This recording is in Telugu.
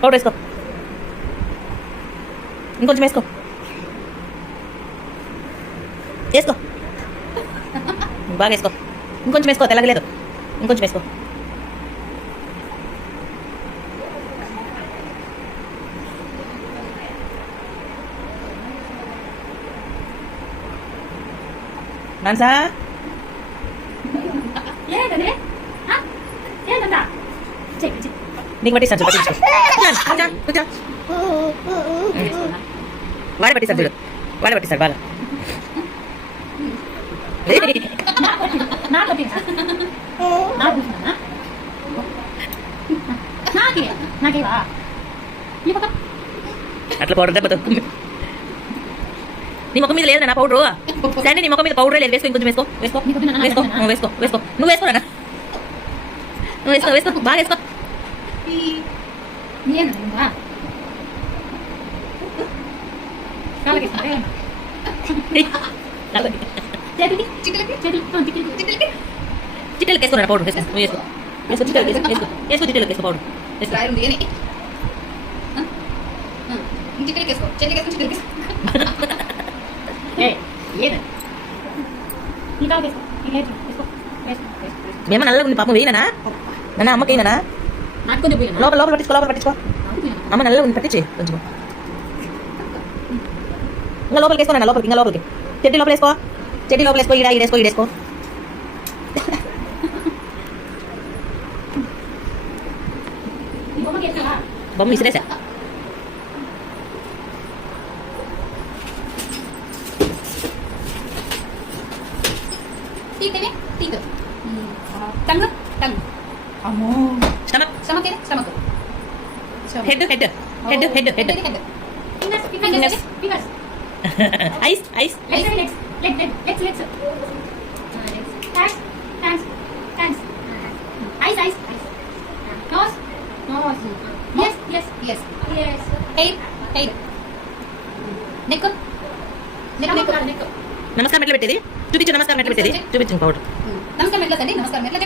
పౌడర్ వేసుకో ఇంకొంచెం వేసుకో వేసుకో బాగా వేసుకో ఇంకొంచెం వేసుకో తెల్లగలేదు ఇంకొంచెం వేసుకో మాన్సా ఏంటది ఆ? నీకు పట్టిస్తాను పట్టించుకో. వాడే పట్టిస్తాడు చూడు వాడే పట్టిస్తాడు బాగా అట్లా పౌడర్ దెబ్బతో నీ ముఖం మీద లేదు నా పౌడర్ సండే నీ ముఖం మీద పౌడర్ లేదు వేసుకో ఇంకొంచెం వేసుకో వేసుకో నీకు వద్దునా? వేసుకో నువ్వు వేసుకో వేసుకో నువ్వు వేసుకోరా నువ్వు వేసుకో వేసుకో బాగా వేసుకో ఏంటంటా కాళ్ళకి ఇస్తారే చేతికి చిటికి చేతికి చిటికి చిటికి చిట్టెలకి వేసుకోరా పౌడర్ వేసుకో నువ్వు వేసుకో వేసుకో చిట్టెలకి వేసుకో వేసుకో వేసుకో చిట్టెలకి వేసుకో పౌడర్ వేసుకో రాయరు ఉంది అని చికెన్ వేసుకో చెల్లి వేసుకో చికెన్ వేసుకో ఏ ఏది ఈ కాళ్ళకి వేసుకో ఈ లేచి వేసుకో వేసుకో వేసుకో వేసుకో మేము నల్లగా ఉంది పాపం వేయనా నన్న అమ్మకి వేయనా నాకు కొంచెం పోయినా లోపల లోపల పట్టించుకో లోపల పట్టించుకో అమ్మ నల్లగా ఉంది పట్టించి కొంచెం ఇంకా లోపలికి వేసుకో నాన్న లోపలికి ఇంకా లోపలికి చెట్టు లోపల వేసుకో చెట్టు లోపల వేసుకో ఈడ ఈడేసుకో ఈడేసుకో ఈ బొమ్మకి వేసుకోవా బొమ్మ విసిరేసా టీక్ దేవి టీక్ టంగ్ టంగ్ అమ్మో. స్టమక్ స్టమక్ ఏది stomach head head head head head fingers fingers fingers eyes eyes legs legs leg leg legs legs hands hands hands eyes eyes nose nose yes yes yes. Hair hair neck neck neck neck నమస్కారం ఎట్లా పెట్టేది? చూపించు నమస్కారం ఎట్లా పెట్టేది? చూపించు పౌడర్ నమస్కారం ఎట్లా నమస్కారం ఎట్లా